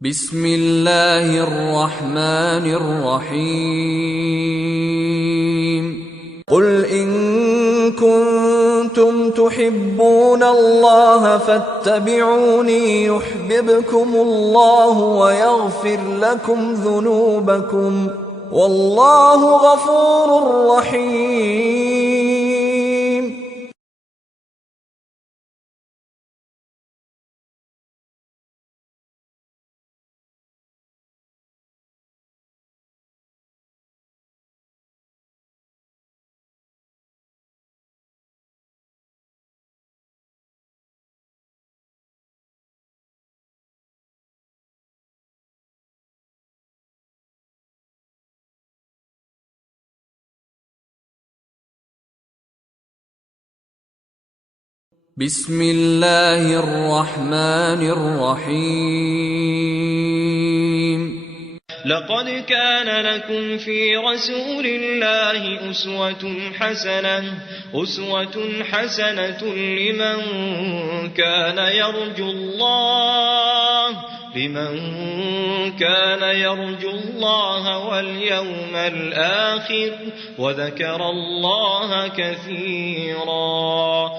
بسم الله الرحمن الرحيم قل إن كنتم تحبون الله فاتبعوني يحببكم الله ويغفر لكم ذنوبكم والله غفور رحيم. بسم الله الرحمن الرحيم لقد كان لكم في رسول الله أسوة حسنة لمن كان يرجو الله واليوم الآخر وذكر الله كثيرا.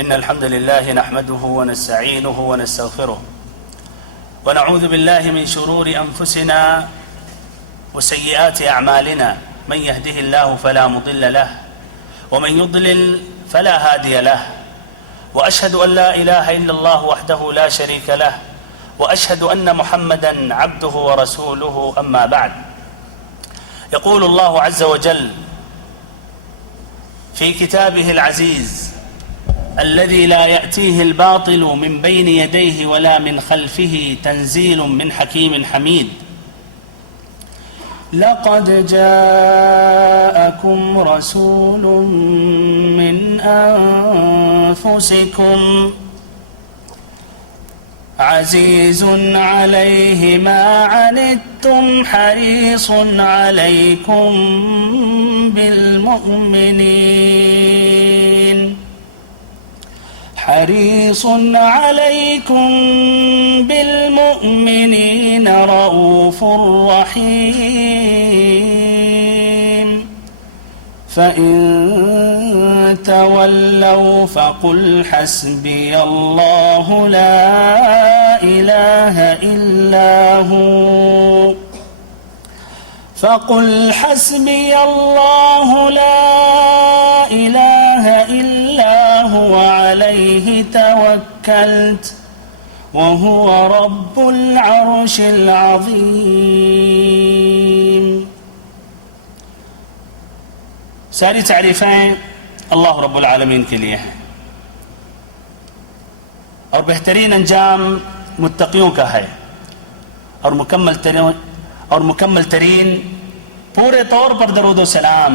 إن الحمد لله نحمده ونستعينه ونستغفره ونعوذ بالله من شرور أنفسنا وسيئات أعمالنا، من يهده الله فلا مضل له ومن يضلل فلا هادي له، وأشهد أن لا إله إلا الله وحده لا شريك له، وأشهد أن محمدا عبده ورسوله. أما بعد، يقول الله عز وجل في كتابه العزيز الذي لا يأتيه الباطل من بين يديه ولا من خلفه تنزيل من حكيم حميد: لقد جاءكم رسول من أنفسكم عزيز عليه ما عنتم حريص عليكم بالمؤمنين رؤوف رحيم. فإن تولوا فقل حسبي الله لا إله إلا هو فقل حسبي الله لا إله إلا هو عليه توكلت وهو رب العرش العظيم. ساری تعریفیں اللہ رب العالمین کے لیے ہیں اور بہترین انجام متقیوں کا ہے اور مکمل ترین پورے طور پر درود و سلام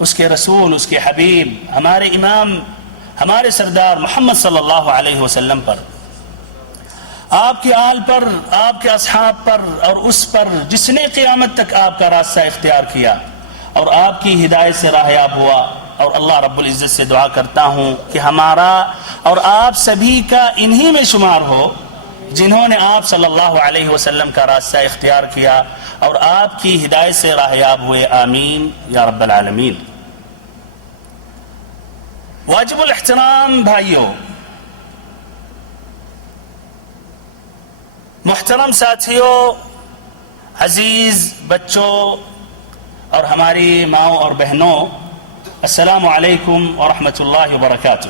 اس کے رسول، اس کے حبیب، ہمارے امام، ہمارے سردار محمد صلی اللہ علیہ وسلم پر، آپ کے آل پر، آپ کے اصحاب پر اور اس پر جس نے قیامت تک آپ کا راستہ اختیار کیا اور آپ کی ہدایت سے راہیاب ہوا. اور اللہ رب العزت سے دعا کرتا ہوں کہ ہمارا اور آپ سبھی کا انہی میں شمار ہو جنہوں نے آپ صلی اللہ علیہ وسلم کا راستہ اختیار کیا اور آپ کی ہدایت سے راہیاب ہوئے. آمین یا رب العالمین. واجب الاحترام بھائیوں، محترم ساتھیوں، عزیز بچوں اور ہماری ماؤں اور بہنوں، السلام علیکم ورحمۃ اللہ وبرکاتہ.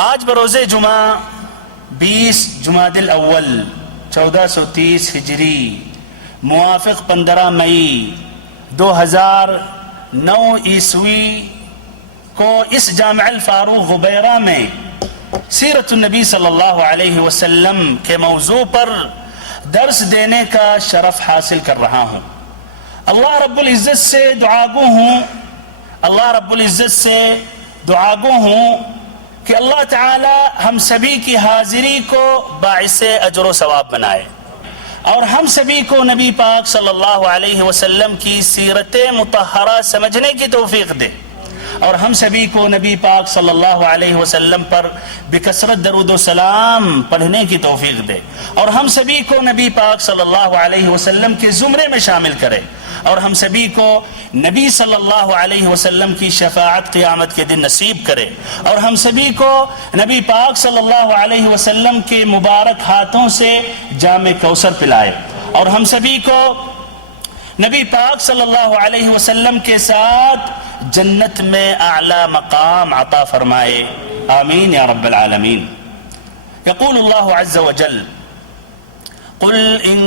آج بروز جمعہ 20 جمادی الاول 1430 ہجری موافق 15 مئی 2009 عیسوی کو اس جامع الفاروق غبیرہ میں سیرت النبی صلی اللہ علیہ وسلم کے موضوع پر درس دینے کا شرف حاصل کر رہا ہوں. اللہ رب العزت سے دعا گو ہوں کہ اللہ تعالی ہم سبھی کی حاضری کو باعث اجر و ثواب بنائے اور ہم سبھی کو نبی پاک صلی اللہ علیہ وسلم کی سیرت مطہرہ سمجھنے کی توفیق دے اور ہم سبھی کو نبی پاک صلی اللہ علیہ وسلم پر بکثرت درود و سلام پڑھنے کی توفیق دے اور ہم سبھی کو نبی پاک صلی اللہ علیہ وسلم کے زمرے میں شامل کرے اور ہم سبھی کو نبی صلی اللہ علیہ وسلم کی شفاعت قیامت کے دن نصیب کرے اور ہم سبھی کو نبی پاک صلی اللہ علیہ وسلم کے مبارک ہاتھوں سے جام کوثر پلائے اور ہم سبھی کو نبی پاک صلی اللہ علیہ وسلم کے ساتھ جنت میں اعلی مقام عطا فرمائے. آمین یا رب العالمین. یقول اللہ عز وجل: قل ان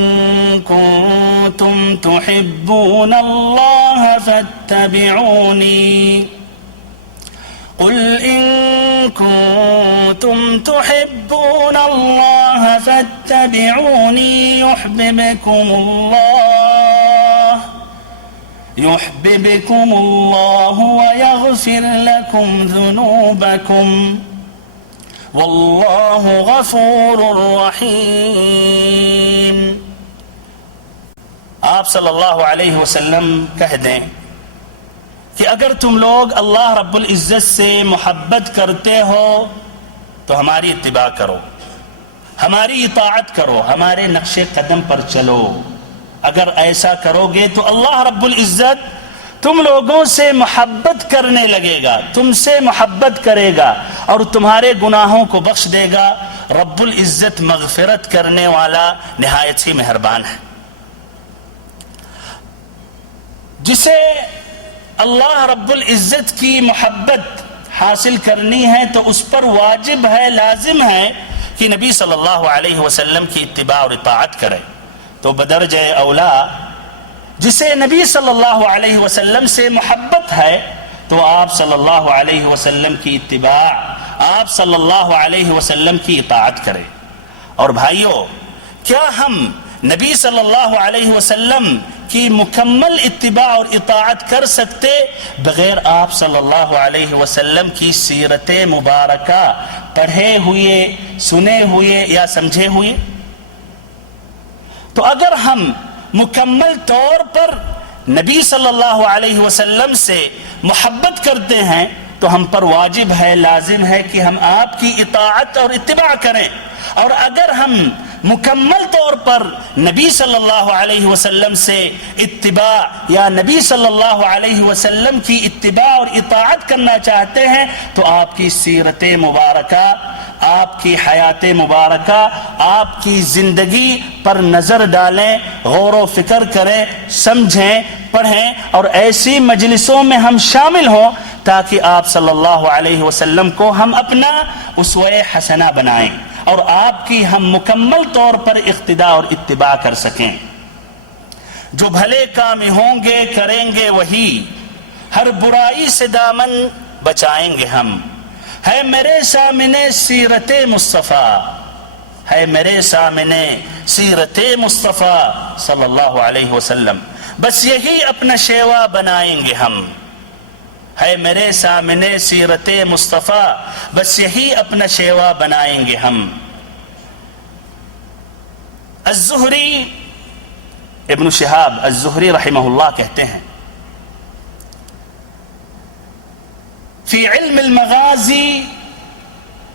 کنتم تحبون اللہ فاتبعونی قل ان کنتم تحبون اللہ فاتبعونی يحببكم الله ويغفر لكم ذنوبكم والله غفور رحيم. آپ صلی اللہ علیہ وسلم کہہ دیں کہ اگر تم لوگ اللہ رب العزت سے محبت کرتے ہو تو ہماری اتباع کرو، ہماری اطاعت کرو، ہمارے نقش قدم پر چلو. اگر ایسا کرو گے تو اللہ رب العزت تم لوگوں سے محبت کرنے لگے گا، تم سے محبت کرے گا اور تمہارے گناہوں کو بخش دے گا. رب العزت مغفرت کرنے والا نہایت ہی مہربان ہے. جسے اللہ رب العزت کی محبت حاصل کرنی ہے تو اس پر واجب ہے، لازم ہے کہ نبی صلی اللہ علیہ وسلم کی اتباع اور اطاعت کرے. تو بدرجہ اولا جسے نبی صلی اللہ علیہ وسلم سے محبت ہے تو آپ صلی اللہ علیہ وسلم کی اتباع، آپ صلی اللہ علیہ وسلم کی اطاعت کرے. اور بھائیو، کیا ہم نبی صلی اللہ علیہ وسلم کی مکمل اتباع اور اطاعت کر سکتے بغیر آپ صلی اللہ علیہ وسلم کی سیرت مبارکہ پڑھے ہوئے، سنے ہوئے یا سمجھے ہوئے؟ تو اگر ہم مکمل طور پر نبی صلی اللہ علیہ وسلم سے محبت کرتے ہیں تو ہم پر واجب ہے، لازم ہے کہ ہم آپ کی اطاعت اور اتباع کریں. اور اگر ہم مکمل طور پر نبی صلی اللہ علیہ وسلم سے اتباع یا نبی صلی اللہ علیہ وسلم کی اتباع اور اطاعت کرنا چاہتے ہیں تو آپ کی سیرت مبارکہ، آپ کی حیات مبارکہ، آپ کی زندگی پر نظر ڈالیں، غور و فکر کریں، سمجھیں، پڑھیں، اور ایسی مجلسوں میں ہم شامل ہوں تاکہ آپ صلی اللہ علیہ وسلم کو ہم اپنا اسوہ حسنہ بنائیں اور آپ کی ہم مکمل طور پر اقتداء اور اتباع کر سکیں۔ جو بھلے کام ہوں گے کریں گے وہی، ہر برائی سے دامن بچائیں گے ہم، ہے میرے سامنے سیرت مصطفیٰ، ہے میرے سامنے سیرت مصطفیٰ صلی اللہ علیہ وسلم، بس یہی اپنا شیوا بنائیں گے ہم، ہے میرے سامنے سیرت مصطفیٰ، بس یہی اپنا شیوا بنائیں گے ہم۔ الزہری، ابن شہاب الزہری رحمہ اللہ کہتے ہیں فی علم المغازی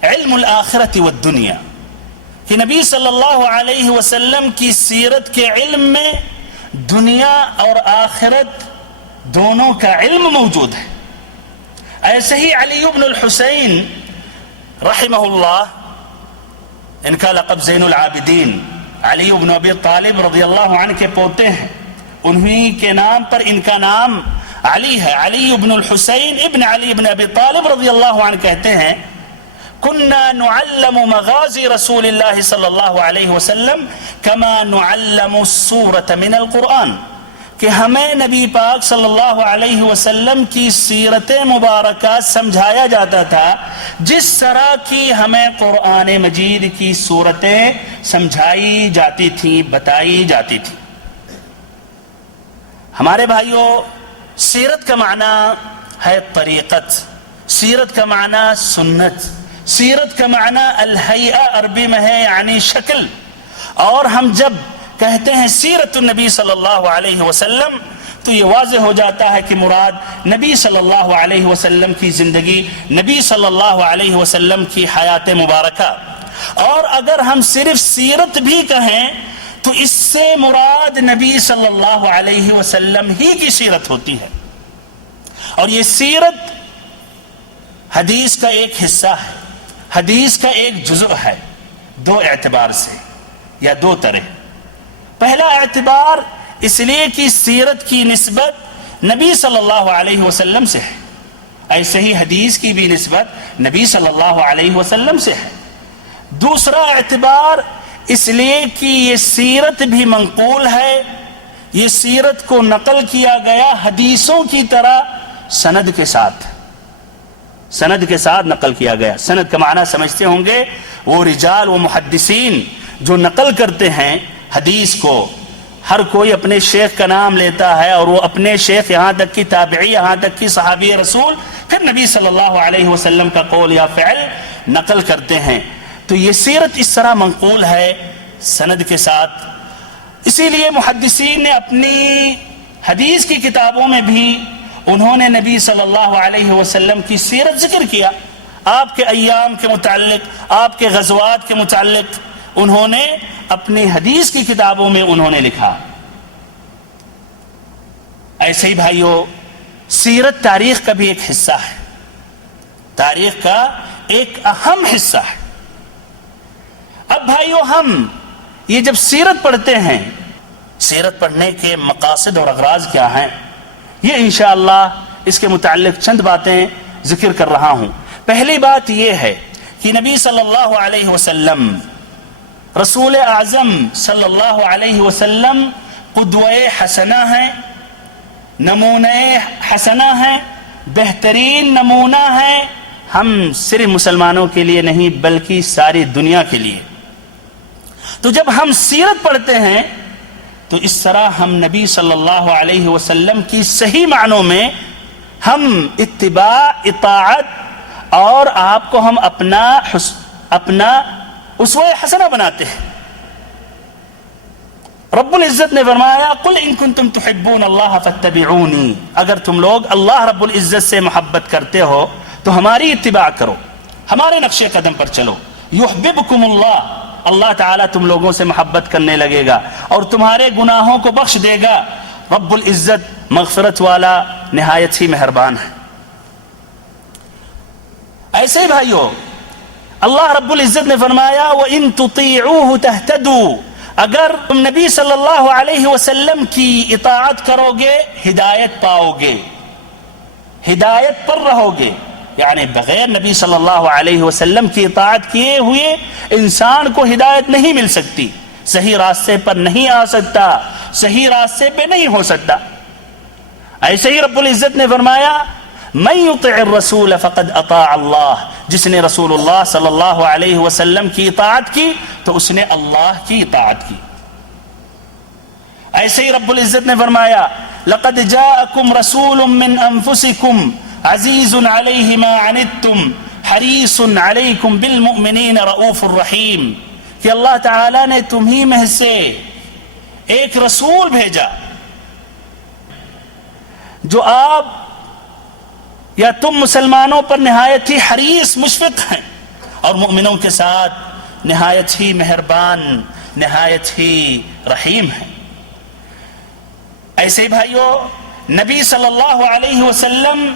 علم الآخرت والدنیا، کہ نبی صلی اللہ علیہ وسلم کی سیرت کے علم میں دنیا اور آخرت دونوں کا علم موجود ہے۔ ایسے ہی علی بن الحسین رحمہ اللہ، ان کا لقب زین العابدین، علی بن ابی طالب رضی اللہ عنہ کے پوتے ہیں، انہی کے نام پر ان کا نام علی ہے۔ علی بن الحسین ابن علی بن ابی طالب رضی اللہ عنہ کہتے ہیں کننا نعلم مغازی رسول اللہ صلی اللہ علیہ وسلم کما نعلم السورة من القرآن، کہ ہمیں نبی پاک صلی اللہ علیہ وسلم کی سیرت مبارکہ سمجھایا جاتا تھا جس طرح کی ہمیں قرآن مجید کی صورتیں سمجھائی جاتی تھی، بتائی جاتی تھی۔ ہمارے بھائیوں، سیرت کا معنی ہے طریقت، سیرت کا معنی سنت، سیرت کا معنی الہیئہ عربی میں ہے یعنی شکل، اور ہم جب کہتے ہیں سیرت النبی صلی اللہ علیہ وسلم تو یہ واضح ہو جاتا ہے کہ مراد نبی صلی اللہ علیہ وسلم کی زندگی، نبی صلی اللہ علیہ وسلم کی حیات مبارکہ۔ اور اگر ہم صرف سیرت بھی کہیں تو اس سے مراد نبی صلی اللہ علیہ وسلم ہی کی سیرت ہوتی ہے، اور یہ سیرت حدیث کا ایک حصہ ہے، حدیث کا ایک جزء ہے، دو اعتبار سے یا دو طرح۔ پہلا اعتبار اس لیے کہ سیرت کی نسبت نبی صلی اللہ علیہ وسلم سے ہے، ایسے ہی حدیث کی بھی نسبت نبی صلی اللہ علیہ وسلم سے ہے۔ دوسرا اعتبار اس لیے کہ یہ سیرت بھی منقول ہے، یہ سیرت کو نقل کیا گیا حدیثوں کی طرح سند کے ساتھ، سند کے ساتھ نقل کیا گیا۔ سند کا معنی سمجھتے ہوں گے، وہ رجال و محدثین جو نقل کرتے ہیں حدیث کو، ہر کوئی اپنے شیخ کا نام لیتا ہے اور وہ اپنے شیخ یہاں تک کی تابعی، یہاں تک کی صحابی رسول، پھر نبی صلی اللہ علیہ وسلم کا قول یا فعل نقل کرتے ہیں۔ تو یہ سیرت اس طرح منقول ہے سند کے ساتھ، اسی لیے محدثین نے اپنی حدیث کی کتابوں میں بھی انہوں نے نبی صلی اللہ علیہ وسلم کی سیرت ذکر کیا، آپ کے ایام کے متعلق، آپ کے غزوات کے متعلق انہوں نے اپنی حدیث کی کتابوں میں انہوں نے لکھا۔ ایسے ہی بھائیو، سیرت تاریخ کا بھی ایک حصہ ہے، تاریخ کا ایک اہم حصہ ہے۔ اب بھائیو، ہم یہ جب سیرت پڑھتے ہیں، سیرت پڑھنے کے مقاصد اور اغراض کیا ہیں، یہ انشاءاللہ اس کے متعلق چند باتیں ذکر کر رہا ہوں۔ پہلی بات یہ ہے کہ نبی صلی اللہ علیہ وسلم، رسول اعظم صلی اللہ علیہ وسلم قدوہ حسنہ ہیں، نمونہ حسنہ ہیں، بہترین نمونہ ہیں، ہم صرف مسلمانوں کے لیے نہیں بلکہ ساری دنیا کے لیے۔ تو جب ہم سیرت پڑھتے ہیں تو اس طرح ہم نبی صلی اللہ علیہ وسلم کی صحیح معنوں میں ہم اتباع، اطاعت اور آپ کو ہم اپنا اسوہ حسنہ بناتے ہیں۔ رب العزت نے فرمایا قل ان کنتم تحبون اللہ فاتبعونی، اگر تم لوگ اللہ رب العزت سے محبت کرتے ہو تو ہماری اتباع کرو، ہمارے نقش قدم پر چلو۔ یحببکم اللہ، اللہ تعالیٰ تم لوگوں سے محبت کرنے لگے گا اور تمہارے گناہوں کو بخش دے گا. رب العزت مغفرت والا نہایت ہی مہربان ہے. ایسے ہی بھائیو اللہ رب العزت نے فرمایا وَإِن تُطِيعُوهُ تَهْتَدُوا، اگر تم نبی صلی اللہ علیہ وسلم کی اطاعت کرو گے ہدایت پاؤ گے، ہدایت پر رہو گے. یعنی بغیر نبی صلی اللہ علیہ وسلم کی اطاعت کیے ہوئے انسان کو ہدایت نہیں مل سکتی، صحیح راستے پر نہیں آ سکتا، صحیح راستے پہ نہیں ہو سکتا. ایسے ہی رب العزت نے فرمایا من یطع الرسول فقد اطاع اللہ، جس نے رسول اللہ صلی اللہ علیہ وسلم کی اطاعت کی تو اس نے اللہ کی اطاعت کی. ایسے ہی رب العزت نے فرمایا لقد جاءکم رسول من انفسکم عزیز علیہ ما عنتم حریص علیکم بالمؤمنین رؤوف الرحیم، کہ اللہ تعالیٰ نے تمہیں میں سے ایک رسول بھیجا جو آپ یا تم مسلمانوں پر نہایت ہی حریص مشفق ہیں اور مومنوں کے ساتھ نہایت ہی مہربان نہایت ہی رحیم ہیں. ایسے ہی بھائیو نبی صلی اللہ علیہ وسلم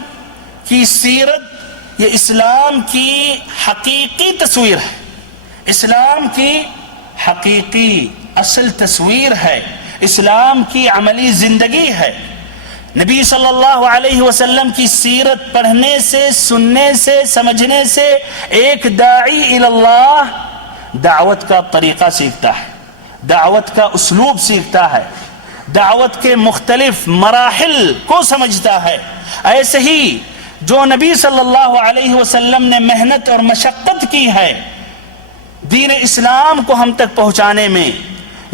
کی سیرت یہ اسلام کی حقیقی تصویر ہے، اسلام کی حقیقی اصل تصویر ہے، اسلام کی عملی زندگی ہے. نبی صلی اللہ علیہ وسلم کی سیرت پڑھنے سے، سننے سے، سمجھنے سے ایک داعی اللہ دعوت کا طریقہ سیکھتا ہے، دعوت کا اسلوب سیکھتا ہے، دعوت کے مختلف مراحل کو سمجھتا ہے. ایسے ہی جو نبی صلی اللہ علیہ وسلم نے محنت اور مشقت کی ہے دین اسلام کو ہم تک پہنچانے میں،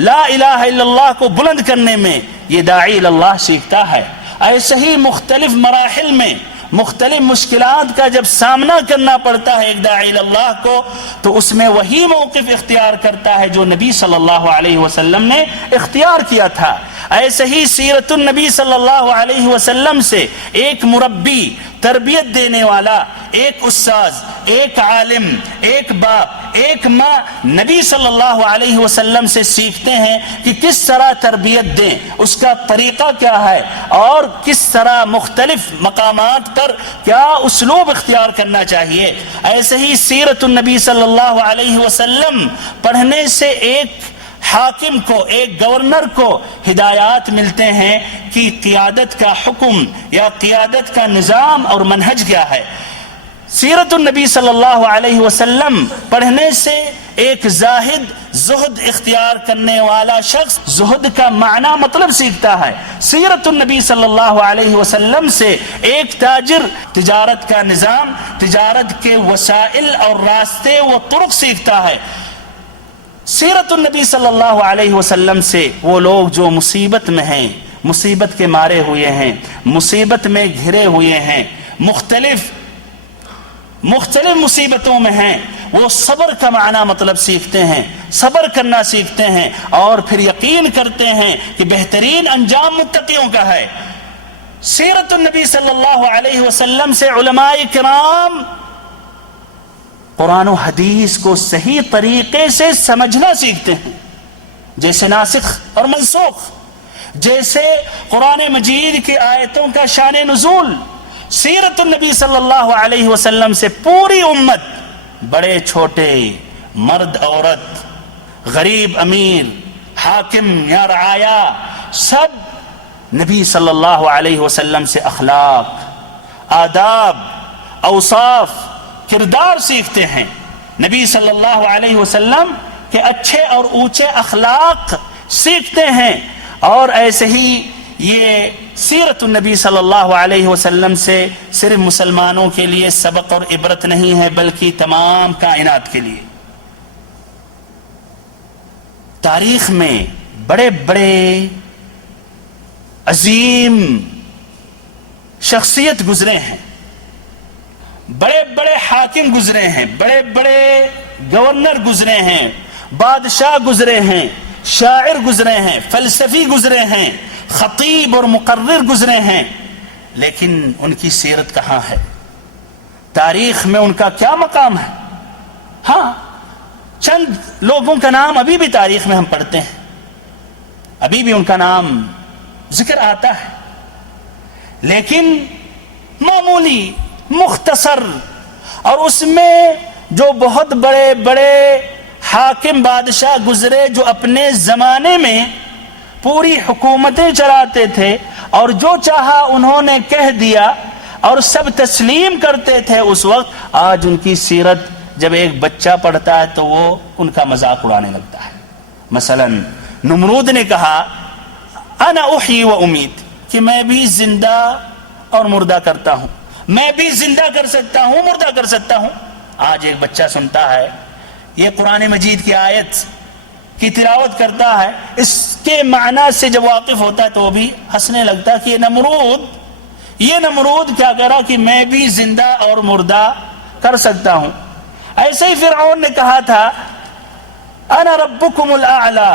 لا الہ الا اللہ کو بلند کرنے میں، یہ داعی اللہ سیکھتا ہے. ایسے ہی مختلف مراحل میں مختلف مشکلات کا جب سامنا کرنا پڑتا ہے ایک داعی اللہ کو تو اس میں وہی موقف اختیار کرتا ہے جو نبی صلی اللہ علیہ وسلم نے اختیار کیا تھا. ایسے ہی سیرت النبی صلی اللہ علیہ وسلم سے ایک مربی، تربیت دینے والا، ایک استاذ، ایک عالم، ایک باپ، ایک ماں نبی صلی اللہ علیہ وسلم سے سیکھتے ہیں کہ کس طرح تربیت دیں، اس کا طریقہ کیا ہے اور کس طرح مختلف مقامات پر کیا اسلوب اختیار کرنا چاہیے. ایسے ہی سیرت النبی صلی اللہ علیہ وسلم پڑھنے سے ایک حاکم کو، ایک گورنر کو ہدایات ملتے ہیں کہ قیادت کا حکم یا قیادت کا نظام اور منہج کیا ہے. سیرت النبی صلی اللہ علیہ وسلم پڑھنے سے ایک زاہد، زہد اختیار کرنے والا شخص زہد کا معنی مطلب سیکھتا ہے. سیرت النبی صلی اللہ علیہ وسلم سے ایک تاجر تجارت کا نظام، تجارت کے وسائل اور راستے و طرق سیکھتا ہے. سیرت النبی صلی اللہ علیہ وسلم سے وہ لوگ جو مصیبت میں ہیں، مصیبت کے مارے ہوئے ہیں، مصیبت میں گھرے ہوئے ہیں، مختلف مصیبتوں میں ہیں، وہ صبر کا معنی مطلب سیکھتے ہیں، صبر کرنا سیکھتے ہیں اور پھر یقین کرتے ہیں کہ بہترین انجام متقیوں کا ہے. سیرت النبی صلی اللہ علیہ وسلم سے علماء کرام قرآن و حدیث کو صحیح طریقے سے سمجھنا سیکھتے ہیں، جیسے ناسخ اور منسوخ، جیسے قرآن مجید کی آیتوں کا شان نزول. سیرت النبی صلی اللہ علیہ وسلم سے پوری امت، بڑے چھوٹے، مرد عورت، غریب امیر، حاکم یا رعایا، سب نبی صلی اللہ علیہ وسلم سے اخلاق، آداب، اوصاف، کردار سیکھتے ہیں. نبی صلی اللہ علیہ وسلم کے اچھے اور اونچے اخلاق سیکھتے ہیں. اور ایسے ہی یہ سیرت النبی صلی اللہ علیہ وسلم سے صرف مسلمانوں کے لیے سبق اور عبرت نہیں ہے بلکہ تمام کائنات کے لیے. تاریخ میں بڑے بڑے عظیم شخصیت گزرے ہیں، بڑے بڑے حاکم گزرے ہیں، بڑے بڑے گورنر گزرے ہیں، بادشاہ گزرے ہیں، شاعر گزرے ہیں، فلسفی گزرے ہیں، خطیب اور مقرر گزرے ہیں، لیکن ان کی سیرت کہاں ہے؟ تاریخ میں ان کا کیا مقام ہے؟ ہاں، چند لوگوں کا نام ابھی بھی تاریخ میں ہم پڑھتے ہیں، ابھی بھی ان کا نام ذکر آتا ہے، لیکن معمولی مختصر، اور اس میں جو بہت بڑے بڑے حاکم بادشاہ گزرے جو اپنے زمانے میں پوری حکومتیں چلاتے تھے اور جو چاہا انہوں نے کہہ دیا اور سب تسلیم کرتے تھے اس وقت، آج ان کی سیرت جب ایک بچہ پڑھتا ہے تو وہ ان کا مذاق اڑانے لگتا ہے۔ مثلا نمرود نے کہا انا احیی و امید، کہ میں بھی زندہ اور مردہ کرتا ہوں، میں بھی زندہ کر سکتا ہوں، مردہ کر سکتا ہوں۔ آج ایک بچہ سنتا ہے یہ قرآن مجید کی آیت کی تلاوت کرتا ہے، اس کے معنی سے جب واقف ہوتا ہے تو وہ بھی ہنسنے لگتا ہے کہ یہ نمرود کیا کرا کہ میں بھی زندہ اور مردہ کر سکتا ہوں۔ ایسے ہی فرعون نے کہا تھا انا ربکم الاعلی،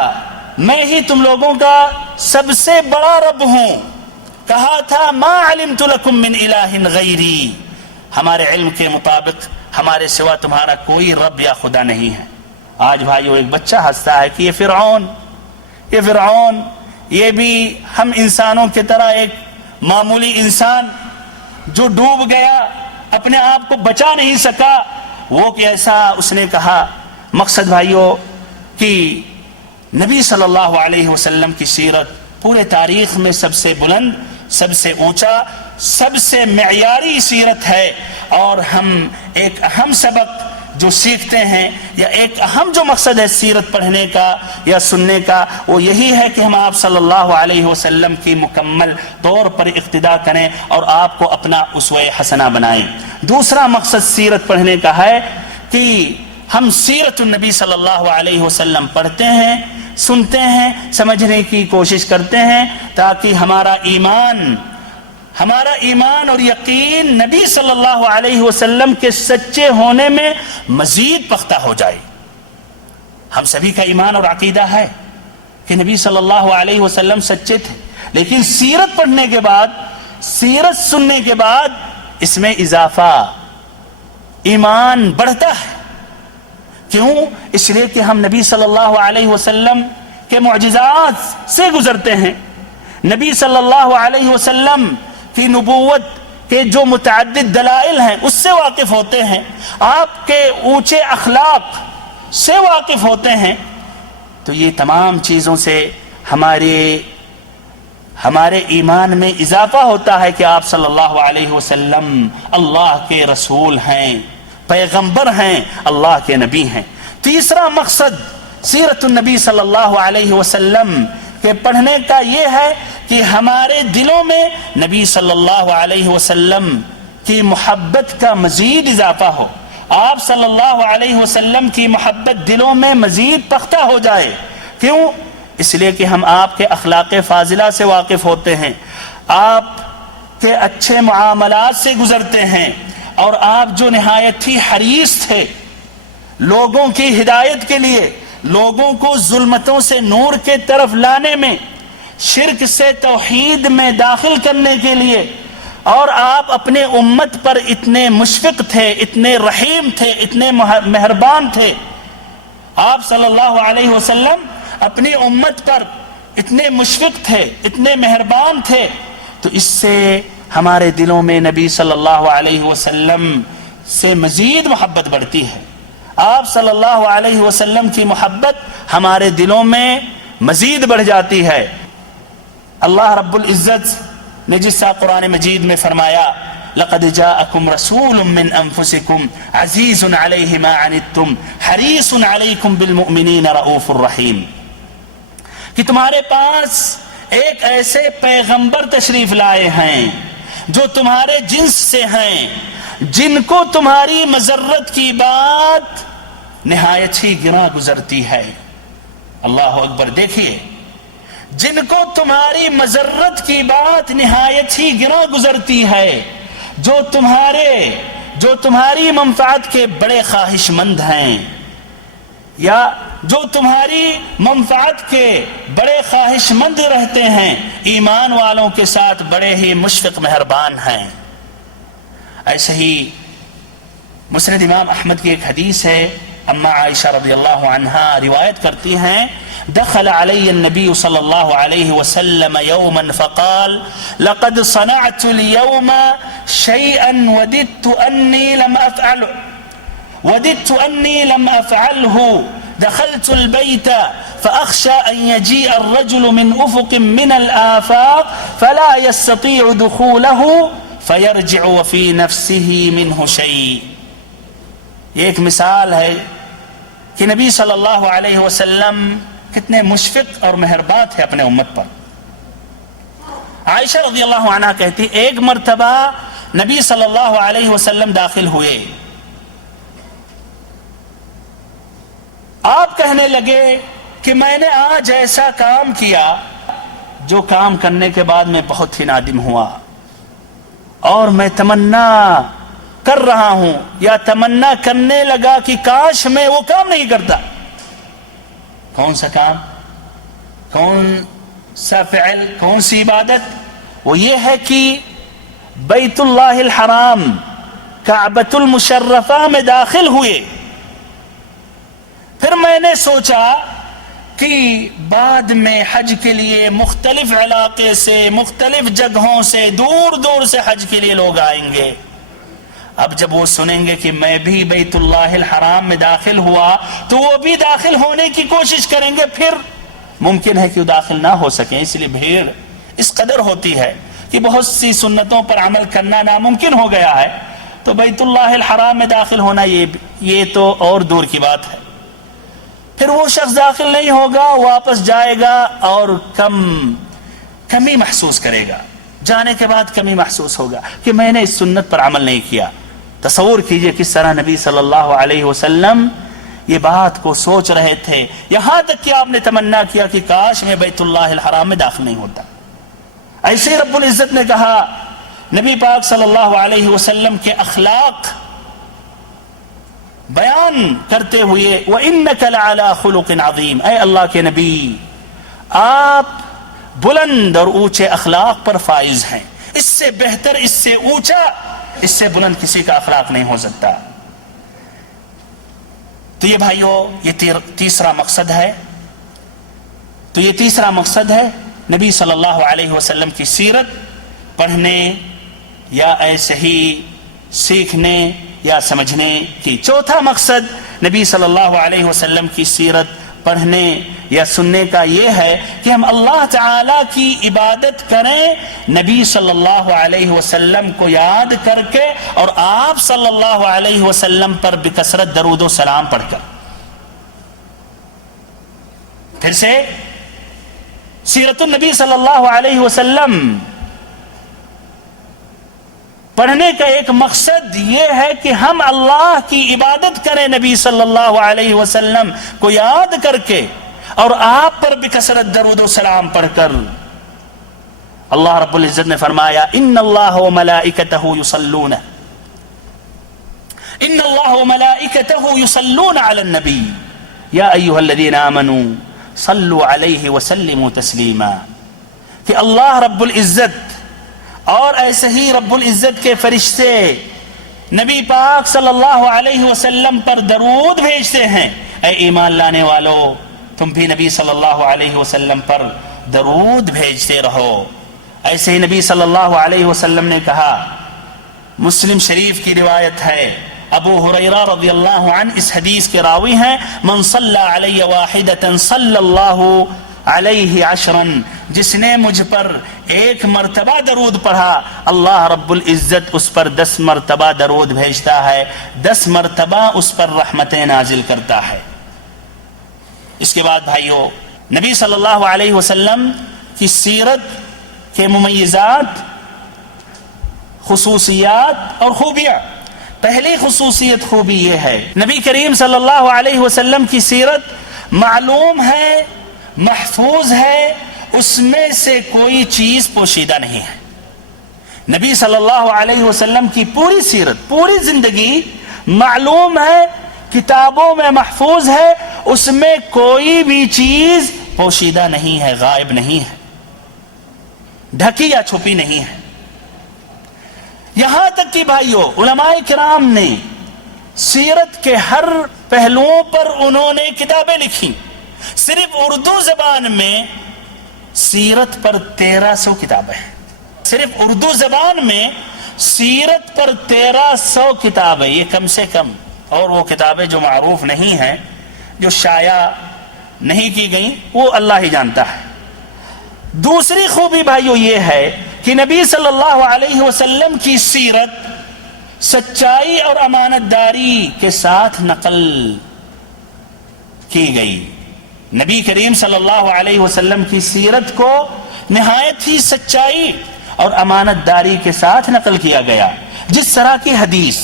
میں ہی تم لوگوں کا سب سے بڑا رب ہوں۔ کہا تھا ما علمت لکم من الہ غیری، ہمارے علم کے مطابق ہمارے سوا تمہارا کوئی رب یا خدا نہیں ہے۔ آج بھائیو ایک بچہ ہنستا ہے کہ یہ فرعون یہ بھی ہم انسانوں کی طرح ایک معمولی انسان جو ڈوب گیا، اپنے آپ کو بچا نہیں سکا، وہ کیسا اس نے کہا۔ مقصد بھائیو کہ نبی صلی اللہ علیہ وسلم کی سیرت پورے تاریخ میں سب سے بلند، سب سے اونچا، سب سے معیاری سیرت ہے، اور ہم ایک اہم سبق جو سیکھتے ہیں یا ایک اہم جو مقصد ہے سیرت پڑھنے کا یا سننے کا، وہ یہی ہے کہ ہم آپ صلی اللہ علیہ وسلم کی مکمل طور پر اقتداء کریں اور آپ کو اپنا اسوہ حسنہ بنائیں۔ دوسرا مقصد سیرت پڑھنے کا ہے کہ ہم سیرت النبی صلی اللہ علیہ وسلم پڑھتے ہیں، سنتے ہیں، سمجھنے کی کوشش کرتے ہیں، تاکہ ہمارا ایمان اور یقین نبی صلی اللہ علیہ وسلم کے سچے ہونے میں مزید پختہ ہو جائے۔ ہم سبھی کا ایمان اور عقیدہ ہے کہ نبی صلی اللہ علیہ وسلم سچے تھے، لیکن سیرت پڑھنے کے بعد، سیرت سننے کے بعد اس میں اضافہ، ایمان بڑھتا ہے۔ کیوں؟ اس لیے کہ ہم نبی صلی اللہ علیہ وسلم کے معجزات سے گزرتے ہیں، نبی صلی اللہ علیہ وسلم کی نبوت کے جو متعدد دلائل ہیں اس سے واقف ہوتے ہیں، آپ کے اونچے اخلاق سے واقف ہوتے ہیں، تو یہ تمام چیزوں سے ہمارے ایمان میں اضافہ ہوتا ہے کہ آپ صلی اللہ علیہ وسلم اللہ کے رسول ہیں، پیغمبر ہیں، اللہ کے نبی ہیں۔ تیسرا مقصد سیرت النبی صلی اللہ علیہ وسلم کے پڑھنے کا یہ ہے کہ ہمارے دلوں میں نبی صلی اللہ علیہ وسلم کی محبت کا مزید اضافہ ہو، آپ صلی اللہ علیہ وسلم کی محبت دلوں میں مزید پختہ ہو جائے۔ کیوں؟ اس لیے کہ ہم آپ کے اخلاق فاضلہ سے واقف ہوتے ہیں، آپ کے اچھے معاملات سے گزرتے ہیں، اور آپ جو نہایت ہی حریص تھے لوگوں کی ہدایت کے لیے، لوگوں کو ظلمتوں سے نور کے طرف لانے میں، شرک سے توحید میں داخل کرنے کے لیے، اور آپ اپنے امت پر اتنے مشفق تھے، اتنے رحیم تھے، اتنے مہربان تھے۔ آپ صلی اللہ علیہ وسلم اپنی امت پر اتنے مشفق تھے، اتنے مہربان تھے، تو اس سے ہمارے دلوں میں نبی صلی اللہ علیہ وسلم سے مزید محبت بڑھتی ہے۔ آپ صلی اللہ علیہ وسلم کی محبت ہمارے دلوں میں مزید بڑھ جاتی ہے۔ اللہ رب العزت نے جس طرح قرآن مجید میں فرمایا لَقَدْ جَاءَكُمْ رَسُولٌ مِّنْ أَنفُسِكُمْ عَزِيزٌ عَلَيْهِ مَا عَنِتُّمْ حَرِيصٌ عَلَيْكُمْ بِالْمُؤْمِنِينَ رَءُوفٌ رَحِيمٌ، کہ تمہارے پاس ایک ایسے پیغمبر تشریف لائے ہیں جو تمہارے جنس سے ہیں، جن کو تمہاری مذرت کی بات نہایت ہی گراں گزرتی ہے۔ اللہ اکبر! دیکھیے، جن کو تمہاری مذرت کی بات نہایت ہی گراں گزرتی ہے، جو تمہاری منفعت کے بڑے خواہش مند ہیں، یا جو تمہاری منفعت کے بڑے خواہش مند رہتے ہیں، ایمان والوں کے ساتھ بڑے ہی مشفق مہربان ہیں۔ ایسے ہی مسند امام احمد کی ایک حدیث ہے اما عائشہ رضی اللہ عنہا روایت کرتی ہیں دخل علی النبی صلی اللہ علیہ وسلم یوما فقال لقد صنعت اليوم شيئا وددت أني لم أفعله دخلت البيت فأخشى أن يجيء الرجل من أفق من الآفاق فلا يستطيع دخوله فيرجع وفي نفسه منه شيء. یہ ایک مثال ہے کہ نبی صلی اللہ علیہ وسلم کتنے مشفق اور مہربان تھے اپنے امت پر. عائشہ رضی اللہ عنہا کہتی ایک مرتبہ نبی صلی اللہ علیہ وسلم داخل ہوئے, آپ کہنے لگے کہ میں نے آج ایسا کام کیا جو کام کرنے کے بعد میں بہت ہی نادم ہوا, اور میں تمنا کر رہا ہوں یا تمنا کرنے لگا کہ کاش میں وہ کام نہیں کرتا. کون سا کام, کون سا فعل, کون سی عبادت؟ وہ یہ ہے کہ بیت اللہ الحرام کعبۃ المشرفہ میں داخل ہوئے. پھر میں نے سوچا کہ بعد میں حج کے لیے مختلف علاقے سے, مختلف جگہوں سے, دور دور سے حج کے لیے لوگ آئیں گے. اب جب وہ سنیں گے کہ میں بھی بیت اللہ الحرام میں داخل ہوا تو وہ بھی داخل ہونے کی کوشش کریں گے, پھر ممکن ہے کہ وہ داخل نہ ہو سکیں. اس لیے بھیڑ اس قدر ہوتی ہے کہ بہت سی سنتوں پر عمل کرنا ناممکن ہو گیا ہے, تو بیت اللہ الحرام میں داخل ہونا یہ تو اور دور کی بات ہے. پھر وہ شخص داخل نہیں ہوگا, واپس جائے گا اور کمی محسوس کرے گا. جانے کے بعد کمی محسوس ہوگا کہ میں نے اس سنت پر عمل نہیں کیا. تصور کیجئے کس طرح نبی صلی اللہ علیہ وسلم یہ بات کو سوچ رہے تھے, یہاں تک کہ آپ نے تمنا کیا کہ کاش میں بیت اللہ الحرام میں داخل نہیں ہوتا. ایسے رب العزت نے کہا نبی پاک صلی اللہ علیہ وسلم کے اخلاق بیان کرتے ہوئے وَإِنَّكَ لَعَلَىٰ خُلُقٍ عَظِيمٍ, اے اللہ کے نبی آپ بلند اور اونچے اخلاق پر فائز ہیں. اس سے بہتر, اس سے اونچا, اس سے بلند کسی کا اخلاق نہیں ہو سکتا. تو یہ بھائیو یہ تیسرا مقصد ہے. تو یہ تیسرا مقصد ہے نبی صلی اللہ علیہ وسلم کی سیرت پڑھنے یا ایسے ہی سیکھنے یا سمجھنے کی. چوتھا مقصد نبی صلی اللہ علیہ وسلم کی سیرت پڑھنے یا سننے کا یہ ہے کہ ہم اللہ تعالی کی عبادت کریں نبی صلی اللہ علیہ وسلم کو یاد کر کے اور آپ صلی اللہ علیہ وسلم پر بکثرت درود و سلام پڑھ کر. پھر سے سیرت النبی صلی اللہ علیہ وسلم پڑھنے کا ایک مقصد یہ ہے کہ ہم اللہ کی عبادت کریں نبی صلی اللہ علیہ وسلم کو یاد کر کے اور آپ پر بکثرت درود و سلام پڑھ کر. اللہ رب العزت نے فرمایا ان اللہ وملائکتہ یصلون علی النبی یا ایھا الذین آمنوا صلوا علیہ وسلموا تسلیما. کہ اللہ رب العزت اور ایسے ہی رب العزت کے فرشتے نبی پاک صلی اللہ علیہ وسلم پر درود بھیجتے ہیں. اے ایمان لانے والو تم بھی نبی صلی اللہ علیہ وسلم پر درود بھیجتے رہو. ایسے ہی نبی صلی اللہ علیہ وسلم نے کہا, مسلم شریف کی روایت ہے, ابو ہریرہ رضی اللہ عنہ اس حدیث کے راوی ہیں, من صلی علی واحدۃ صلی اللہ علیہ عشرا, جس نے مجھ پر ایک مرتبہ درود پڑھا اللہ رب العزت اس پر 10 مرتبہ درود بھیجتا ہے, 10 مرتبہ اس پر رحمتیں نازل کرتا ہے. اس کے بعد بھائیو نبی صلی اللہ علیہ وسلم کی سیرت کے ممیزات, خصوصیات اور خوبیاں. پہلی خصوصیت خوبی یہ ہے نبی کریم صلی اللہ علیہ وسلم کی سیرت معلوم ہے, محفوظ ہے, اس میں سے کوئی چیز پوشیدہ نہیں ہے. نبی صلی اللہ علیہ وسلم کی پوری سیرت, پوری زندگی معلوم ہے, کتابوں میں محفوظ ہے, اس میں کوئی بھی چیز پوشیدہ نہیں ہے, غائب نہیں ہے, ڈھکی یا چھپی نہیں ہے. یہاں تک کہ بھائیو علماء کرام نے سیرت کے ہر پہلوؤں پر انہوں نے کتابیں لکھی. صرف اردو زبان میں سیرت پر 1300 کتابیں ہیں. صرف اردو زبان میں سیرت پر 1300 کتابیں، یہ کم سے کم. اور وہ کتابیں جو معروف نہیں ہیں، جو شائع نہیں کی گئیں، وہ اللہ ہی جانتا ہے. دوسری خوبی بھائیو یہ ہے کہ نبی صلی اللہ علیہ وسلم کی سیرت سچائی اور امانت داری کے ساتھ نقل کی گئی. نبی کریم صلی اللہ علیہ وسلم کی سیرت کو نہایت ہی سچائی اور امانت داری کے ساتھ نقل کیا گیا. جس طرح کی حدیث،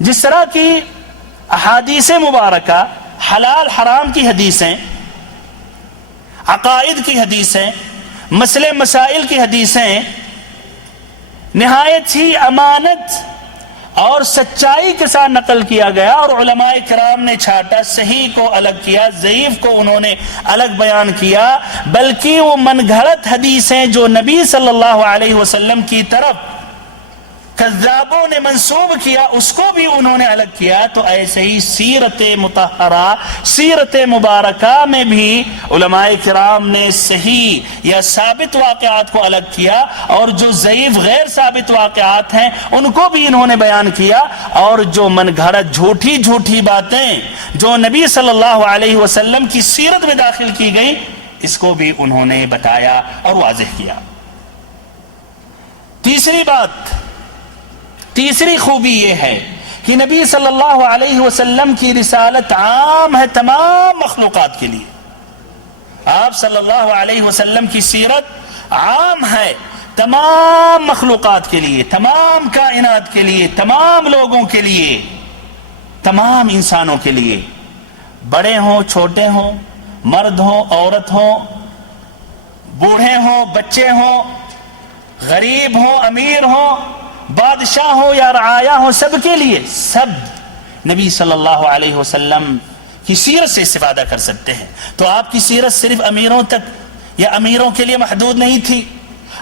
جس طرح کی احادیث مبارکہ، حلال حرام کی حدیثیں، عقائد کی حدیثیں، مسئلے مسائل کی حدیثیں نہایت ہی امانت اور سچائی کے ساتھ نقل کیا گیا. اور علماء کرام نے چھانٹا، صحیح کو الگ کیا، ضعیف کو انہوں نے الگ بیان کیا. بلکہ وہ من گھڑت حدیثیں جو نبی صلی اللہ علیہ وسلم کی طرف کذابوں نے منسوب کیا، اس کو بھی انہوں نے الگ کیا. تو ایسے ہی سیرت مطہرہ، سیرت مبارکہ میں بھی علماء کرام نے صحیح یا ثابت واقعات کو الگ کیا، اور جو ضعیف غیر ثابت واقعات ہیں ان کو بھی انہوں نے بیان کیا. اور جو من گھڑت جھوٹی باتیں جو نبی صلی اللہ علیہ وسلم کی سیرت میں داخل کی گئی، اس کو بھی انہوں نے بتایا اور واضح کیا. تیسری خوبی یہ ہے کہ نبی صلی اللہ علیہ وسلم کی رسالت عام ہے تمام مخلوقات کے لیے. آپ صلی اللہ علیہ وسلم کی سیرت عام ہے تمام مخلوقات کے لیے، تمام کائنات کے لیے، تمام لوگوں کے لیے، تمام انسانوں کے لیے، بڑے ہوں چھوٹے ہوں، مرد ہوں عورت ہوں، بوڑھے ہوں بچے ہوں، غریب ہوں امیر ہوں، بادشاہ ہو یا رعایا ہو، سب کے لیے، سب نبی صلی اللہ علیہ وسلم کی سیرت سے استفادہ کر سکتے ہیں. تو آپ کی سیرت صرف امیروں تک یا امیروں کے لیے محدود نہیں تھی.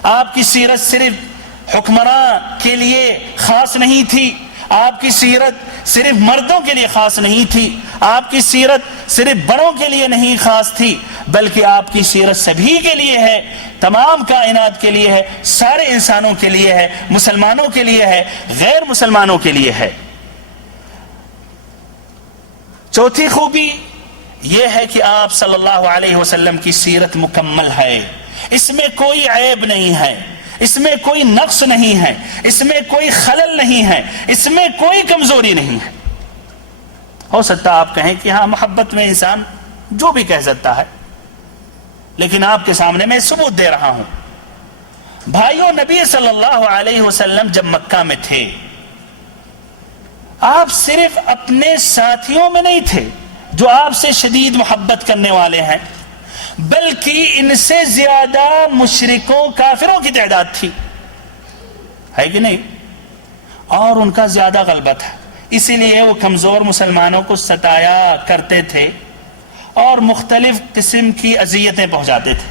آپ کی سیرت صرف حکمراں کے لیے خاص نہیں تھی. آپ کی سیرت صرف مردوں کے لیے خاص نہیں تھی. آپ کی سیرت صرف بڑوں کے لیے نہیں خاص تھی، بلکہ آپ کی سیرت سبھی کے لیے ہے، تمام کائنات کے لیے ہے، سارے انسانوں کے لیے ہے، مسلمانوں کے لیے ہے، غیر مسلمانوں کے لیے ہے. چوتھی خوبی یہ ہے کہ آپ صلی اللہ علیہ وسلم کی سیرت مکمل ہے. اس میں کوئی عیب نہیں ہے، اس میں کوئی نقص نہیں ہے، اس میں کوئی خلل نہیں ہے، اس میں کوئی کمزوری نہیں ہے. ہو سکتا آپ کہیں کہ ہاں محبت میں انسان جو بھی کہہ سکتا ہے، لیکن آپ کے سامنے میں ثبوت دے رہا ہوں. بھائیوں، نبی صلی اللہ علیہ وسلم جب مکہ میں تھے، آپ صرف اپنے ساتھیوں میں نہیں تھے جو آپ سے شدید محبت کرنے والے ہیں، بلکہ ان سے زیادہ مشرکوں کافروں کی تعداد تھی، ہے کہ نہیں؟ اور ان کا زیادہ غلبہ تھا. اسی لیے وہ کمزور مسلمانوں کو ستایا کرتے تھے اور مختلف قسم کی اذیتیں پہنچاتے تھے.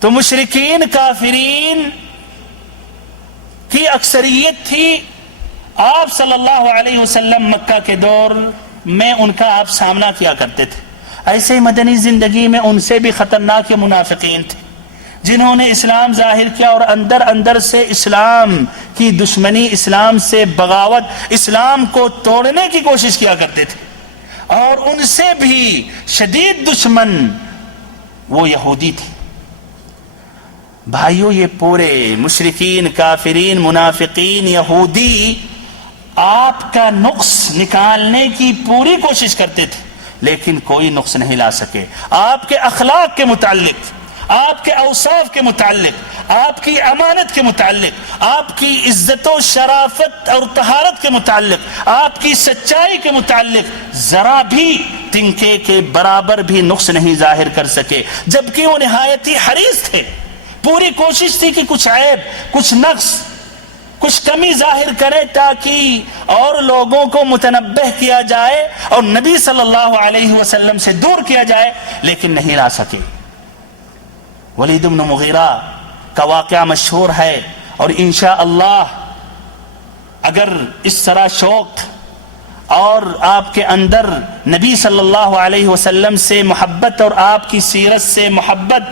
تو مشرکین کافرین کی اکثریت تھی. آپ صلی اللہ علیہ وسلم مکہ کے دور میں ان کا آپ سامنا کیا کرتے تھے. ایسے مدنی زندگی میں ان سے بھی خطرناک منافقین تھے جنہوں نے اسلام ظاہر کیا اور اندر سے اسلام کی دشمنی، اسلام سے بغاوت، اسلام کو توڑنے کی کوشش کیا کرتے تھے. اور ان سے بھی شدید دشمن وہ یہودی تھے. بھائیو، یہ پورے مشرکین، کافرین، منافقین، یہودی آپ کا نقص نکالنے کی پوری کوشش کرتے تھے، لیکن کوئی نقص نہیں لا سکے. آپ کے اخلاق کے متعلق، آپ کے اوصاف کے متعلق، آپ کی امانت کے متعلق، آپ کی عزت و شرافت اور طہارت کے متعلق، آپ کی سچائی کے متعلق ذرا بھی تنکے کے برابر بھی نقص نہیں ظاہر کر سکے، جبکہ وہ نہایت ہی حریص تھے. پوری کوشش تھی کہ کچھ عیب، کچھ نقص، کچھ کمی ظاہر کرے تاکہ اور لوگوں کو متنبہ کیا جائے اور نبی صلی اللہ علیہ وسلم سے دور کیا جائے، لیکن نہیں لا سکے. ولید بن مغیرہ کا واقعہ مشہور ہے، اور انشاءاللہ اگر اس طرح شوق اور آپ کے اندر نبی صلی اللہ علیہ وسلم سے محبت اور آپ کی سیرت سے محبت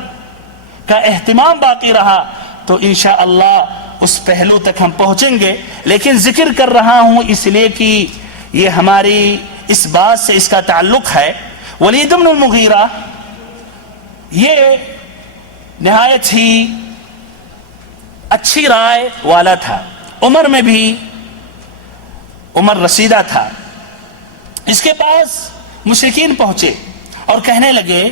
کا اہتمام باقی رہا تو انشاءاللہ اس پہلو تک ہم پہنچیں گے. لیکن ذکر کر رہا ہوں اس لیے کہ یہ ہماری اس بات سے اس کا تعلق ہے. ولید بن المغیرہ یہ نہایت ہی اچھی رائے والا تھا، عمر میں بھی عمر رسیدہ تھا. اس کے پاس مشرکین پہنچے اور کہنے لگے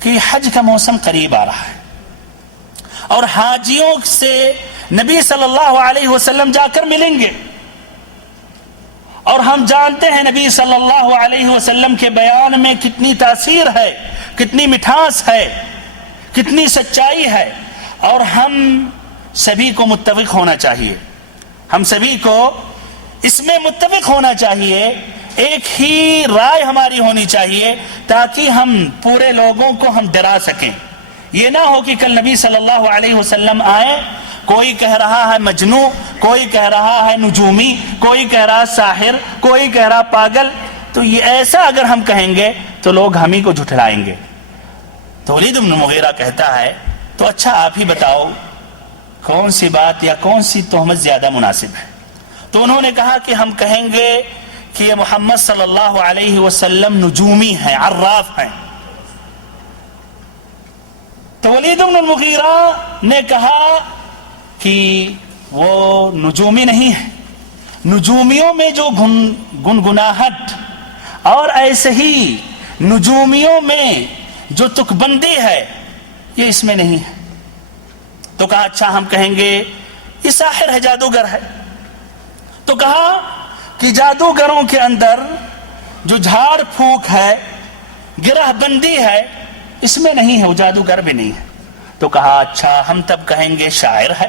کہ حج کا موسم قریب آ رہا ہے اور حاجیوں سے نبی صلی اللہ علیہ وسلم جا کر ملیں گے، اور ہم جانتے ہیں نبی صلی اللہ علیہ وسلم کے بیان میں کتنی تاثیر ہے، کتنی مٹھاس ہے، کتنی سچائی ہے، اور ہم سبھی کو متفق ہونا چاہیے، ہم سبھی کو اس میں متفق ہونا چاہیے، ایک ہی رائے ہماری ہونی چاہیے تاکہ ہم پورے لوگوں کو ہم ڈرا سکیں. یہ نہ ہو کہ کل نبی صلی اللہ علیہ وسلم آئے، کوئی کہہ رہا ہے مجنو، کوئی کہہ رہا ہے نجومی، کوئی کہہ رہا ساحر، کوئی کہہ رہا پاگل. تو یہ ایسا اگر ہم کہیں گے تو لوگ ہم ہی کو جھٹلائیں گے. تو ولید بن مغیرہ کہتا ہے تو اچھا آپ ہی بتاؤ کون سی بات یا کون سی تہمت زیادہ مناسب ہے. تو انہوں نے کہا کہ ہم کہیں گے کہ یہ محمد صلی اللہ علیہ وسلم نجومی ہیں، عراف ہیں. تو ولید بن المغیرہ نے کہا کہ وہ نجومی نہیں ہے، نجومیوں میں جو گنگناہٹ اور ایسے ہی نجومیوں میں جو تک بندی ہے یہ اس میں نہیں ہے. تو کہا اچھا ہم کہیں گے یہ ساحر ہے، جادوگر ہے. تو کہا کہ جادوگروں کے اندر جو جھاڑ پھونک ہے، گرہ بندی ہے، اس میں نہیں ہے، وہ جادوگر بھی نہیں ہے. تو کہا اچھا ہم تب کہیں گے شاعر ہے.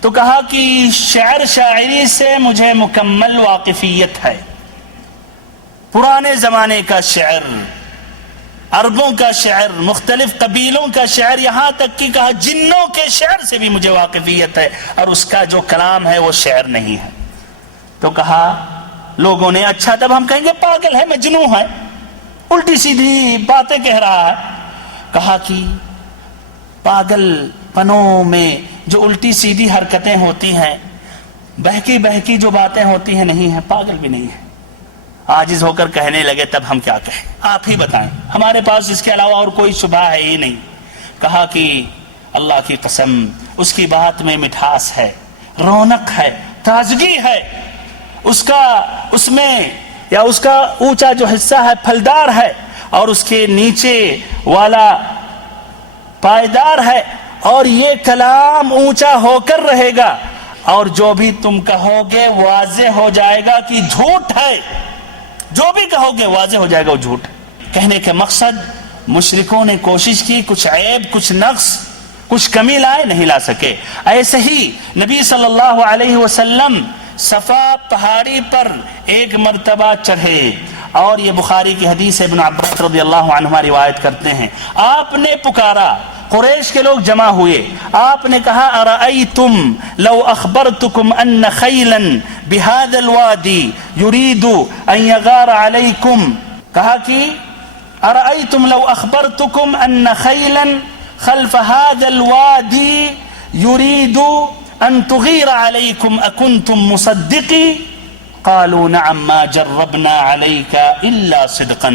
تو کہا کہ شعر شاعری سے مجھے مکمل واقفیت ہے، پرانے زمانے کا شعر، عربوں کا شعر، مختلف قبیلوں کا شعر، یہاں تک کہ کہا جنوں کے شعر سے بھی مجھے واقفیت ہے، اور اس کا جو کلام ہے وہ شعر نہیں ہے. تو کہا لوگوں نے اچھا تب ہم کہیں گے پاگل ہے، مجنو ہے، الٹی سیدھی باتیں کہہ رہا ہے. کہا کہ پاگل پنوں میں جو الٹی سیدھی حرکتیں ہوتی ہیں، بہکی بہکی جو باتیں ہوتی ہیں نہیں ہیں، پاگل بھی نہیں ہے. عاجز ہو کر کہنے لگے تب ہم کیا کہیں، آپ ہی بتائیں، ہمارے پاس اس کے علاوہ اور کوئی شبہ ہے ہی نہیں. کہا کہ اللہ کی قسم اس کی بات میں مٹھاس ہے، رونق ہے، تازگی ہے، اس میں یا اس کا اونچا جو حصہ ہے پھلدار ہے، اور اس کے نیچے والا پائیدار ہے، اور یہ کلام اونچا ہو کر رہے گا، اور جو بھی تم کہو گے واضح ہو جائے گا کہ جھوٹ ہے، جو بھی کہو گے واضح ہو جائے گا وہ جھوٹ. کہنے کے مقصد مشرکوں نے کوشش کی کچھ عیب، کچھ نقص، کچھ کمی لائے، نہیں لا سکے. ایسے ہی نبی صلی اللہ علیہ وسلم صفا پہاڑی پر ایک مرتبہ چڑھے، اور یہ بخاری کی حدیث ابن عباس رضی اللہ عنہما روایت کرتے ہیں. آپ نے پکارا، قریش کے لوگ جمع ہوئے، آپ نے کہا ارأیتم لو اخبرتکم ان خیلا بهذا الوادی یرید ان یغار علیکم. کہا کہ ارأیتم لو اخبرتکم ان خیلا خلف هذا الوادی یرید ان تغیر علیکم اکنتم مصدقی. قالوا نعم ما جربنا علیک الا صدقا.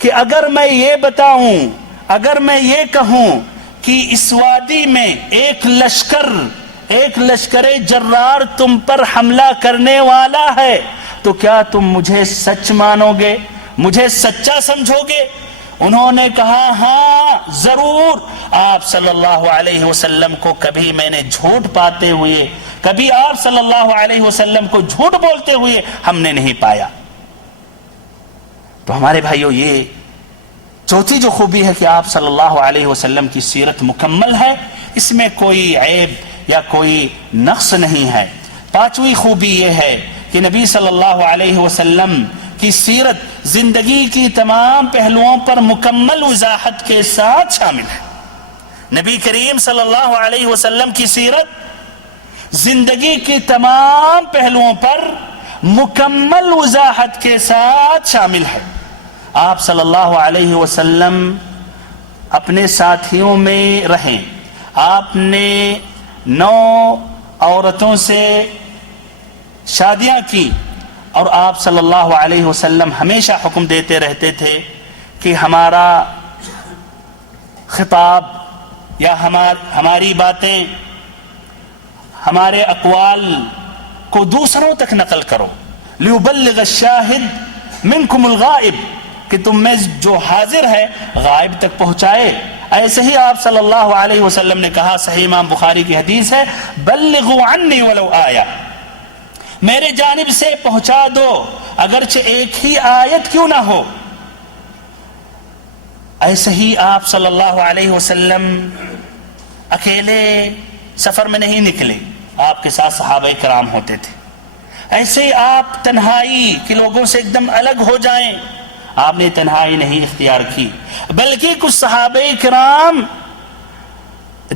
کہ اگر میں یہ بتاؤں، اگر میں یہ کہوں کہ اس وادی میں ایک لشکر جرار تم پر حملہ کرنے والا ہے تو کیا تم مجھے سچ مانو گے، مجھے سچا سمجھو گے؟ انہوں نے کہا ہاں ضرور. آپ صلی اللہ علیہ وسلم کو کبھی میں نے جھوٹ پاتے ہوئے، کبھی آپ صلی اللہ علیہ وسلم کو جھوٹ بولتے ہوئے ہم نے نہیں پایا. تو ہمارے بھائیو یہ چوتھی جو خوبی ہے کہ آپ صلی اللہ علیہ وسلم کی سیرت مکمل ہے، اس میں کوئی عیب یا کوئی نقص نہیں ہے. پانچویں خوبی یہ ہے کہ نبی صلی اللہ علیہ وسلم کی سیرت زندگی کی تمام پہلوؤں پر مکمل وضاحت کے ساتھ شامل ہے. نبی کریم صلی اللہ علیہ وسلم کی سیرت زندگی کی تمام پہلوؤں پر مکمل وضاحت کے ساتھ شامل ہے۔ آپ صلی اللہ علیہ وسلم اپنے ساتھیوں میں رہیں، آپ نے 9 عورتوں سے شادیاں کی، اور آپ صلی اللہ علیہ وسلم ہمیشہ حکم دیتے رہتے تھے کہ ہمارا خطاب یا ہماری باتیں، ہمارے اقوال کو دوسروں تک نقل کرو، لیبلغ الشاہد منکم الغائب، کہ تم میں جو حاضر ہے غائب تک پہنچائے۔ ایسے ہی آپ صلی اللہ علیہ وسلم نے کہا، صحیح امام بخاری کی حدیث ہے، بلغوا عنی ولو آیہ، میرے جانب سے پہنچا دو اگرچہ ایک ہی آیت کیوں نہ ہو۔ ایسے ہی آپ صلی اللہ علیہ وسلم اکیلے سفر میں نہیں نکلے، آپ کے ساتھ صحابہ کرام ہوتے تھے۔ ایسے ہی آپ تنہائی کے لوگوں سے ایک دم الگ ہو جائیں، آپ نے تنہائی نہیں اختیار کی، بلکہ کچھ صحابہ کرام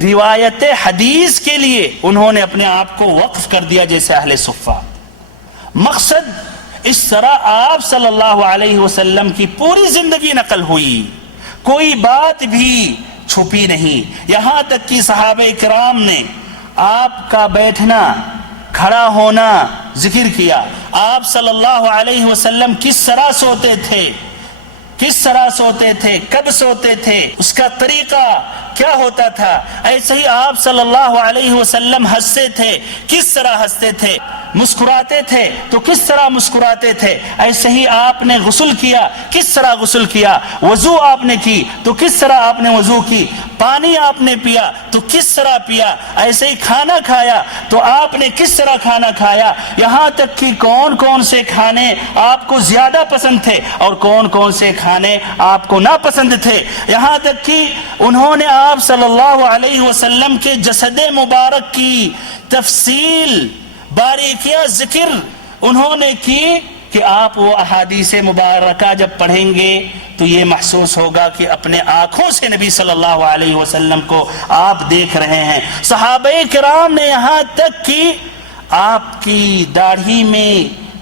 روایت حدیث کے لیے انہوں نے اپنے آپ کو وقف کر دیا، جیسے اہل صفہ۔ مقصد اس طرح آپ صلی اللہ علیہ وسلم کی پوری زندگی نقل ہوئی، کوئی بات بھی چھپی نہیں، یہاں تک کہ صحابہ کرام نے آپ کا بیٹھنا، کھڑا ہونا ذکر کیا، آپ صلی اللہ علیہ وسلم کس طرح سوتے تھے، کس طرح سوتے تھے، کب سوتے تھے، اس کا طریقہ کیا ہوتا تھا۔ ایسے ہی آپ صلی اللہ علیہ وسلم ہنستے تھے، کس طرح ہنستے تھے، مسکراتے تھے تو کس طرح مسکراتے تھے۔ ایسے ہی آپ نے غسل کیا، کس طرح غسل کیا، وضو آپ نے کی تو کس طرح آپ نے وضو کی، پانی آپ نے پیا تو کس طرح پیا، ایسے ہی کھانا کھایا تو آپ نے کس طرح کھانا کھایا، یہاں تک کہ کون کون سے کھانے آپ کو زیادہ پسند تھے اور کون کون سے کھانے آپ کو ناپسند تھے، یہاں تک کہ انہوں نے آپ صلی اللہ علیہ وسلم کے جسد مبارک کی تفصیل، باریکیاں ذکر انہوں نے کی کہ آپ وہ احادیث مبارکہ جب پڑھیں گے تو یہ محسوس ہوگا کہ اپنے آنکھوں سے نبی صلی اللہ علیہ وسلم کو آپ دیکھ رہے ہیں۔ صحابہ کرام نے یہاں تک کہ آپ کی داڑھی میں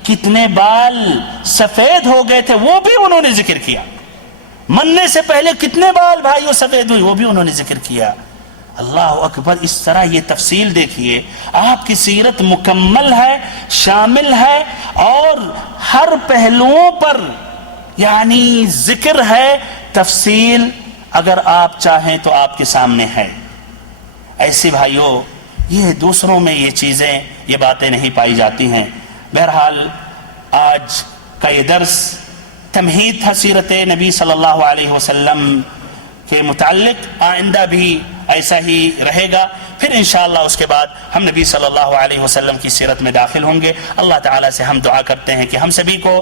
کتنے بال سفید ہو گئے تھے وہ بھی انہوں نے ذکر کیا، مرنے سے پہلے کتنے بال بھائیوں سفید ہوئی وہ بھی انہوں نے ذکر کیا۔ اللہ اکبر، اس طرح یہ تفصیل دیکھیے، آپ کی سیرت مکمل ہے، شامل ہے، اور ہر پہلوؤں پر یعنی ذکر ہے، تفصیل اگر آپ چاہیں تو آپ کے سامنے ہے۔ ایسے بھائیوں، یہ دوسروں میں یہ چیزیں، یہ باتیں نہیں پائی جاتی ہیں۔ بہرحال آج کا یہ درس تمہید تھا سیرت نبی صلی اللہ علیہ وسلم کے متعلق، آئندہ بھی ایسا ہی رہے گا۔ پھر انشاءاللہ اس کے بعد ہم نبی صلی اللہ علیہ وسلم کی سیرت میں داخل ہوں گے۔ اللہ تعالیٰ سے ہم دعا کرتے ہیں کہ ہم سبھی کو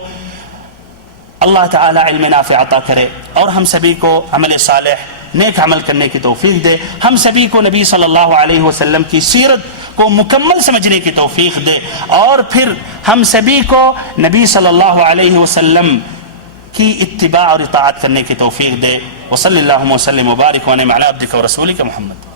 اللہ تعالیٰ علم نافع عطا کرے، اور ہم سبھی کو عمل صالح، نیک عمل کرنے کی توفیق دے، ہم سبھی کو نبی صلی اللہ علیہ وسلم کی سیرت کو مکمل سمجھنے کی توفیق دے، اور پھر ہم سبھی کو نبی صلی اللہ علیہ وسلم کی اتباع اور اطاعت کرنے کی توفیق دے۔ وصلی اللہ وسلم وبارک وانعم علی عبدک ورسولک محمد۔